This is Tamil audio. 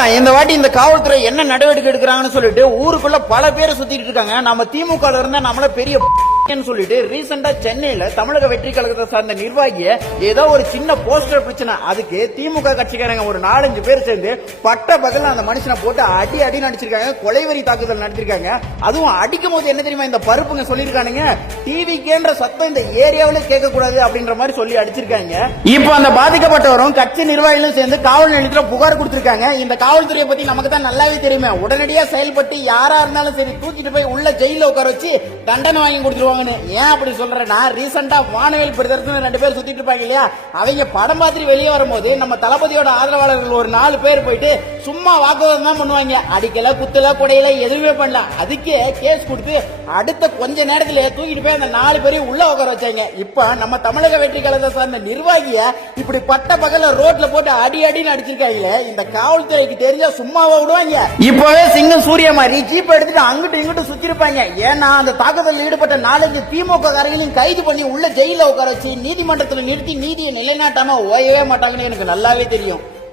பார்க்கலாம் இந்த வாட்டி இந்த காவல்துறை என்ன நடவடிக்கை எடுக்கிறாங்கன்னு சொல்லிட்டு ஊருக்குள்ள பல பேர் சுத்திட்டு இருக்காங்க. நம்ம திமுக இருந்தா நம்மள பெரிய சொல்லிட்டு ரீசெண்டா சென்னையில தமிழக வெற்றி கழகத்தை சார்ந்த நிர்வாகிய ஏதோ ஒரு சின்ன போஸ்டர் பிரச்சனை, அதுக்கு திமுக கட்சிக்காரங்க ஒரு 4-5 பேர் சேர்ந்து பட்ட பகல்ல அந்த மனுஷனை போட்டு அடி நடிச்சிருக்காங்க. கொலைவெறி தாக்குதல் நடத்திருக்காங்க. அதுவும் அடிக்கும் போது என்ன தெரியுமா இந்த பருப்புங்க சொல்லிருக்கானுங்க, டிவி கேன்ற சத்தம் இந்த ஏரியாவில கேட்க கூடாது அப்படின்ற மாதிரி சொல்லி அடிச்சிருக்காங்க. இப்போ அந்த பாதிக்கப்பட்டவரும் கட்சி நிர்வாகிகளும் சேர்ந்து காவல் நிலையத்துல புகார் கொடுத்திருக்காங்க. இந்த காவல்துறையை பத்தி நமக்கு தான் நல்லாவே தெரியுமே, உடனடியா செயல்பட்டு யாரா இருந்தாலும் சரி தூக்கிட்டு போய் உள்ள ஜெயில உட்கார வச்சு தண்டனை வாங்கி கொடுத்துருவாங்க. ஏன் அப்படி சொல்றேன்னா, ரீசெண்டா வானவேல் பிரதர்ஸ் 2 பேர் சுத்திட்டு இருப்பாங்க இல்லையா, அவங்க படம் மாதிரி வெளியே வரும்போது நம்ம தளபதியோட ஆதரவாளர்கள் ஒரு 4 பேர் போயிட்டு சும்மா வாக்குவாதம் தான் பண்ணுவாங்க. அடிக்கல குத்தல கொடையில எதுவுமே பண்ணல. அதுக்கே கேஸ் கொடுத்து அடுத்த கொஞ்ச நேரத்துல தூக்கிட்டு போய் அந்த 4 பேரையும் உள்ள உட்கார வச்சாங்க. இப்ப நம்ம தமிழக வெற்றி கழகத்தை சார்ந்த நிர்வாகிய இப்படி பட்ட பகல ரோட்ல போட்டு அடின்னு அடிச்சிருக்காங்க. இந்த காவல்துறைக்கு தெரிஞ்சா சும்மாவா விடுவாங்க? இப்பவே சிங்கம் சூரிய மாதிரி ஜீப் எடுத்துட்டு அங்கிட்டு இங்கிட்டு சுத்தி இருப்பாங்க. ஏன்னா அந்த தாக்குதலில் ஈடுபட்ட 4 திமுக காரங்களையும் கைது பண்ணி உள்ள ஜெயில உட்கார வச்சு நீதிமன்றத்தில் நிறுத்தி நீதியை நிலைநாட்டாம ஓயவே மாட்டாங்கன்னு எனக்கு நல்லாவே தெரியும்.